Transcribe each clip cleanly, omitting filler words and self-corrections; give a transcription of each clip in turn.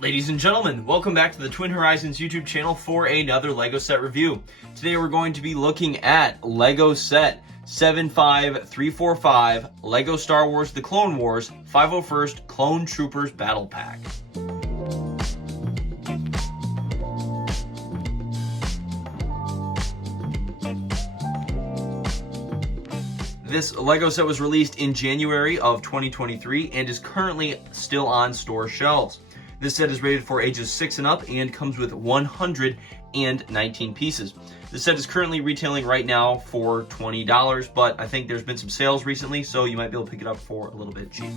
Ladies and gentlemen, welcome back to the Twin Horizons YouTube channel for another LEGO set review. Today we're going to be looking at LEGO set 75345 LEGO Star Wars The Clone Wars 501st Clone Troopers Battle Pack. This LEGO set was released in January of 2023 and is currently still on store shelves. This set is rated for ages 6 and up and comes with 119 pieces. The set is currently retailing right now for $20, but I think there's been some sales recently, so you might be able to pick it up for a little bit cheaper.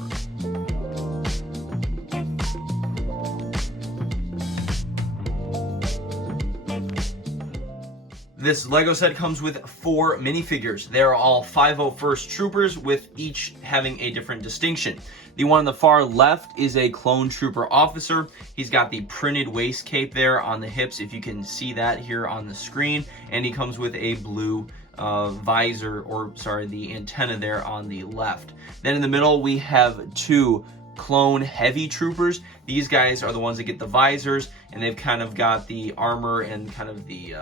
This LEGO set comes with 4 minifigures. They're all 501st Troopers, with each having a different distinction. The one on the far left is a Clone Trooper officer. He's got the printed waist cape there on the hips, if you can see that here on the screen, and he comes with a blue visor, or sorry, the antenna there on the left. Then in the middle we have 2 Clone Heavy Troopers. These guys are the ones that get the visors, and they've kind of got the armor and kind of the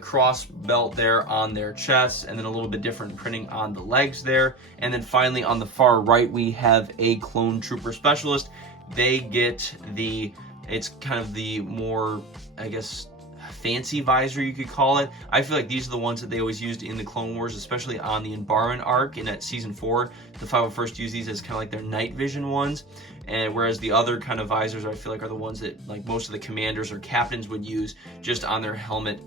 cross belt there on their chests, and then a little bit different printing on the legs there. And then finally on the far right we have a Clone Trooper Specialist. They get it's kind of the more, I guess, fancy visor, you could call it. I feel like these are the ones that they always used in the Clone Wars, especially on the Embarrass arc and at Season 4. The 501st use these as kind of like their night vision ones, and whereas the other kind of visors I feel like are the ones that like most of the commanders or captains would use just on their helmet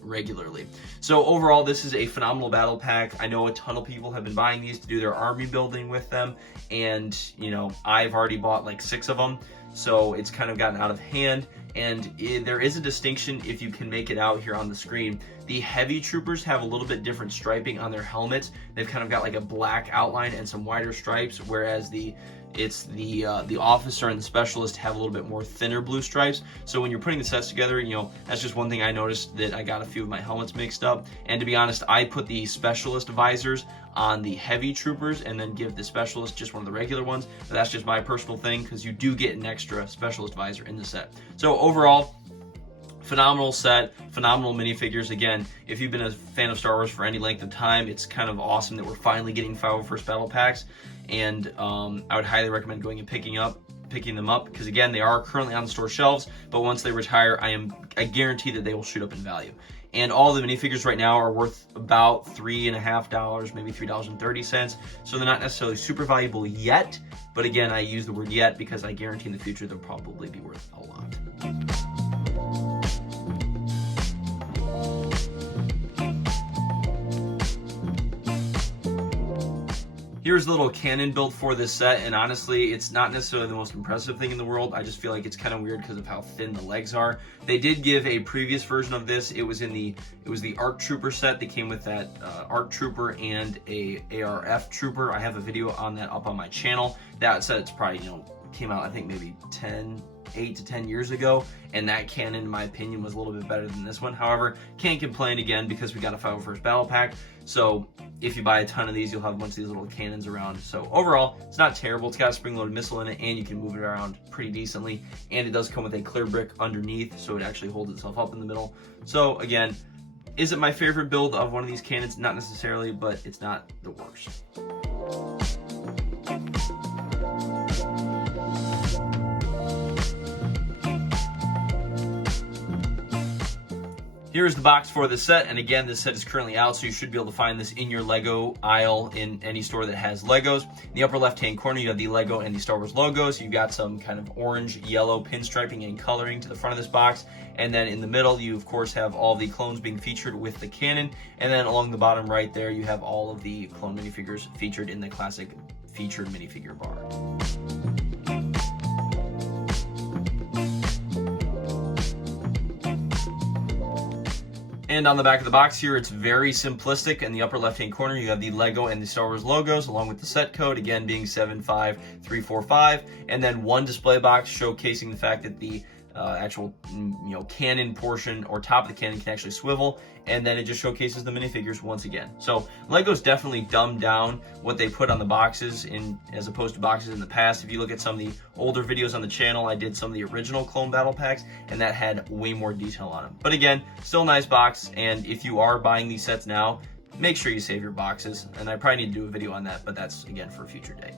regularly. So overall, this is a phenomenal battle pack. I know a ton of people have been buying these to do their army building with them, and you know, I've already bought like 6 of them, so it's kind of gotten out of hand. And there is a distinction if you can make it out here on the screen. The heavy troopers have a little bit different striping on their helmets. They've kind of got like a black outline and some wider stripes, whereas the officer and the specialist have a little bit more thinner blue stripes. So when you're putting the sets together, you know, that's just one thing I noticed, that I got a few of my helmets mixed up. And to be honest, I put the specialist visors on the heavy troopers and then give the specialist just one of the regular ones. But that's just my personal thing, because you do get an extra specialist visor in the set. So overall, phenomenal set, phenomenal minifigures. Again, if you've been a fan of Star Wars for any length of time, it's kind of awesome that we're finally getting 501st battle packs. And I would highly recommend going and picking them up, because again, they are currently on the store shelves, but once they retire, I guarantee that they will shoot up in value. And all the minifigures right now are worth about $3.50, maybe $3.30. So they're not necessarily super valuable yet, but again, I use the word yet because I guarantee in the future they'll probably be worth a lot. Here's the little cannon build for this set, and honestly, it's not necessarily the most impressive thing in the world. I just feel like it's kind of weird because of how thin the legs are. They did give a previous version of this. It was the ARC Trooper set. They came with that ARC Trooper and a ARF Trooper. I have a video on that up on my channel. That set's probably, you know, came out I think maybe 8 to 10 years ago, and that cannon in my opinion was a little bit better than this one. However, can't complain again because we got a 501st battle pack, so if you buy a ton of these, you'll have a bunch of these little cannons around. So overall, it's not terrible. It's got a spring-loaded missile in it, and you can move it around pretty decently, and it does come with a clear brick underneath, so it actually holds itself up in the middle. So again, is it my favorite build of one of these cannons? Not necessarily, but it's not the worst. Here's the box for the set, and again, this set is currently out, so you should be able to find this in your Lego aisle in any store that has Legos. In the upper left-hand corner, you have the Lego and the Star Wars logos. You've got some kind of orange, yellow pinstriping and coloring to the front of this box. And then in the middle, you of course have all the clones being featured with the cannon. And then along the bottom right there, you have all of the clone minifigures featured in the classic featured minifigure bar. And on the back of the box here, it's very simplistic. In the upper left-hand corner, you have the Lego and the Star Wars logos, along with the set code, again being 75345, and then one display box showcasing the fact that the actual cannon portion or top of the cannon can actually swivel, and then it just showcases the minifigures once again. So Lego's definitely dumbed down what they put on the boxes as opposed to boxes in the past. If you look at some of the older videos on the channel, I did some of the original clone battle packs, and that had way more detail on them. But again, still a nice box, and if you are buying these sets now, make sure you save your boxes, and I probably need to do a video on that, but that's again for a future day.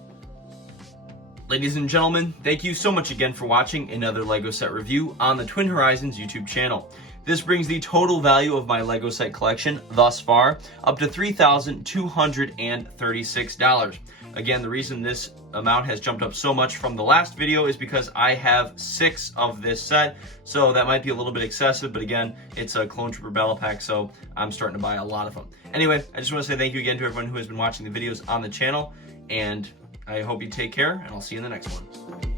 Ladies and gentlemen, thank you so much again for watching another Lego set review on the Twin Horizons YouTube channel. This brings the total value of my Lego set collection thus far up to $3,236. Again, the reason this amount has jumped up so much from the last video is because I have 6 of this set, so that might be a little bit excessive, but again, it's a Clone Trooper Battle Pack, so I'm starting to buy a lot of them. Anyway, I just want to say thank you again to everyone who has been watching the videos on the channel, and I hope you take care, and I'll see you in the next one.